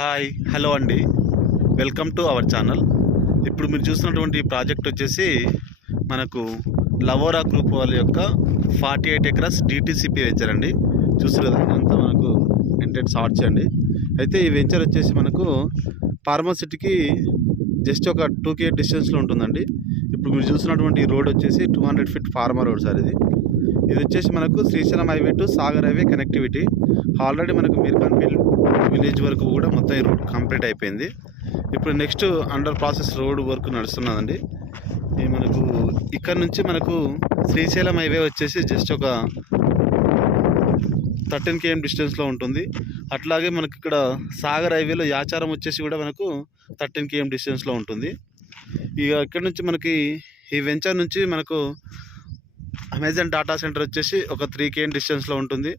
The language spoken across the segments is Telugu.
హాయ్ హలో అండి, వెల్కమ్ టు అవర్ ఛానల్. ఇప్పుడు మీరు చూస్తున్నటువంటి ప్రాజెక్ట్ వచ్చేసి మనకు లవోరా గ్రూప్ వాళ్ళ యొక్క 48 ఎకరాస్ DTCP వెంచర్ అండి. చూసారు కదా, ఇదంతా మనకు ఎంటెడ్ షార్ట్స్ అండి. అయితే ఈ వెంచర్ వచ్చేసి మనకు ఫార్మసిటీకి జస్ట్ ఒక 2 km డిస్టెన్స్లో ఉంటుందండి. ఇప్పుడు మీరు చూస్తున్నటువంటి రోడ్ వచ్చేసి 200 feet ఫార్మర్ రోడ్ సార్. ఇది వచ్చేసి మనకు Srisailam highway to Sagar highway connectivity. Already మనకు మీర్ఖాన్పల్లి విలేజ్ వరకు కూడా మొత్తం ఈ రోడ్ కంప్లీట్ అయిపోయింది. ఇప్పుడు next under process road work నడుస్తున్నదండి. ఇది మనకు ఇక్కడ నుంచి మనకు శ్రీశైలం హైవే వచ్చేసి జస్ట్ ఒక 13 km డిస్టెన్స్లో ఉంటుంది. అట్లాగే మనకి ఇక్కడ సాగర్ హైవేలో యాచారం వచ్చేసి కూడా మనకు 13 km డిస్టెన్స్లో ఉంటుంది. ఇక ఇక్కడ నుంచి మనకి ఈ వెంచర్ నుంచి మనకు అమెజాన్ డాటా సెంటర్ వచ్చేసి ఒక 3 km డిస్టెన్స్లో ఉంటుంది.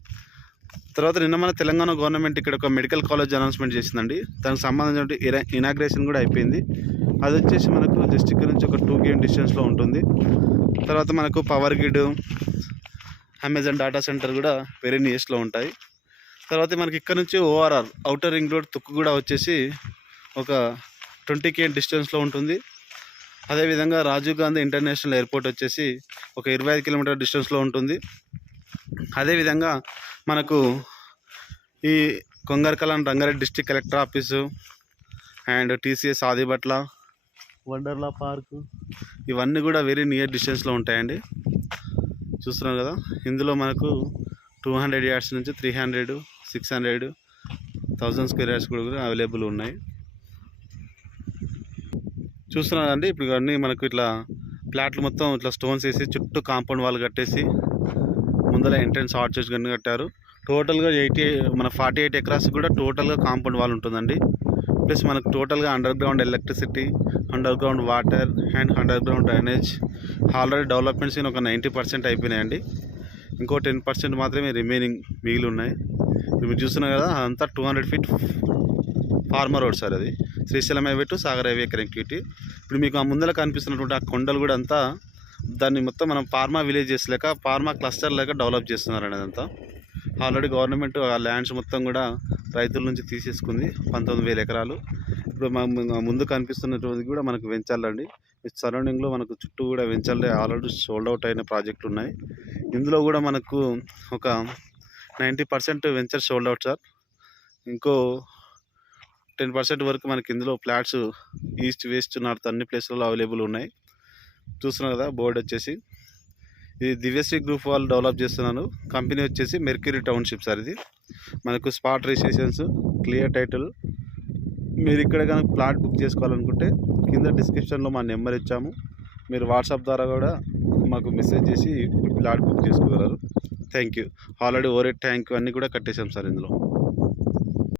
తర్వాత నిన్న మన తెలంగాణ గవర్నమెంట్ ఇక్కడ ఒక మెడికల్ కాలేజ్ అనౌన్స్మెంట్ చేసిందండి. దానికి సంబంధించిన ఇనాగ్రేషన్ కూడా అయిపోయింది. అది వచ్చేసి మనకు జస్ట్ ఇక్కడ నుంచి ఒక 2 km డిస్టెన్స్లో ఉంటుంది. తర్వాత మనకు power grid, Amazon data centre కూడా వెరీ నియర్స్లో ఉంటాయి. తర్వాత మనకి ఇక్కడ నుంచి ORR అవుటర్ రింగ్ రోడ్ తుక్కు కూడా వచ్చేసి ఒక 20 km డిస్టెన్స్లో ఉంటుంది. అదేవిధంగా రాజీవ్ గాంధీ ఇంటర్నేషనల్ ఎయిర్పోర్ట్ వచ్చేసి ఒక 25 km డిస్టెన్స్లో ఉంటుంది. అదేవిధంగా మనకు ఈ Kongarakalan Rangareddy district collector office and TCS Adibatla, Wonderla park, ఇవన్నీ కూడా వెరీ నియర్ డిస్టెన్స్లో ఉంటాయండి. చూస్తున్నారు కదా, ఇందులో మనకు 200 yards నుంచి 300, 600, 1000 square yards కూడా అవైలబుల్ ఉన్నాయి. చూస్తున్నారండి, ఇప్పుడు అన్నీ మనకు ఇట్లా ప్లాట్లు మొత్తం ఇట్లా స్టోన్స్ వేసి చుట్టూ కాంపౌండ్ వాల్ కట్టేసి ముందర ఎంట్రన్స్ ఆర్చెస్ గన్ను కట్టారు. టోటల్గా 48 ఎకరాస్ కూడా టోటల్గా కాంపౌండ్ వాల్ ఉంటుందండి. ప్లస్ మనకు టోటల్గా under ground electricity, under ground water and under ground drainage already developments ఒక 90% అయిపోయినాయండి. ఇంకో 10% మాత్రమే రిమైనింగ్ మిగిలి ఉన్నాయి. మీరు చూస్తున్నారు కదా, అదంతా 200 feet ఫార్మర్ రోడ్ సార్. అది Srisailam highway to Sagar highway connectivity. ఇప్పుడు మీకు ఆ ముందర కనిపిస్తున్నటువంటి ఆ కొండలు కూడా అంతా దాన్ని మొత్తం మనం ఫార్మా విలేజెస్ లేక ఫార్మా క్లస్టర్ లేక డెవలప్ చేస్తున్నారండి. అదంతా ఆల్రెడీ గవర్నమెంట్ ఆ ల్యాండ్స్ మొత్తం కూడా రైతుల నుంచి తీసేసుకుంది, 19,000 ఎకరాలు. ఇప్పుడు ముందు కనిపిస్తున్నటువంటి కూడా మనకు వెంచర్లు అండి. సరౌండింగ్లో మనకు చుట్టూ కూడా వెంచర్లే ఆల్రెడీ సోల్డ్ అవుట్ అయిన ప్రాజెక్టులు ఉన్నాయి. ఇందులో కూడా మనకు ఒక 90% వెంచర్ సోల్డ్ అవుట్ సార్. ఇంకో 10% వరకు మనకి ఇందులో ఫ్లాట్స్ ఈస్ట్, వెస్ట్, నార్త్ అన్ని ప్లేస్లలో అవైలబుల్ ఉన్నాయి. చూస్తున్నారు కదా, బోర్డు వచ్చేసి ఇది దివ్యశ్రీ గ్రూప్ వాళ్ళు డెవలప్ చేస్తున్నాను. కంపెనీ వచ్చేసి మెర్క్యూరీ టౌన్షిప్ సార్. ఇది మనకు స్పాట్ రిజిస్ట్రేషన్స్, క్లియర్ టైటిల్. మీరు ఇక్కడ కనుక ప్లాట్ బుక్ చేసుకోవాలనుకుంటే కింద డిస్క్రిప్షన్లో మా నెంబర్ ఇచ్చాము. మీరు వాట్సాప్ ద్వారా కూడా మాకు మెసేజ్ చేసి ప్లాట్ బుక్ చేసుకోగలరు. Thank you. Already over tank అన్నీ కూడా కట్టేసాం సార్ ఇందులో.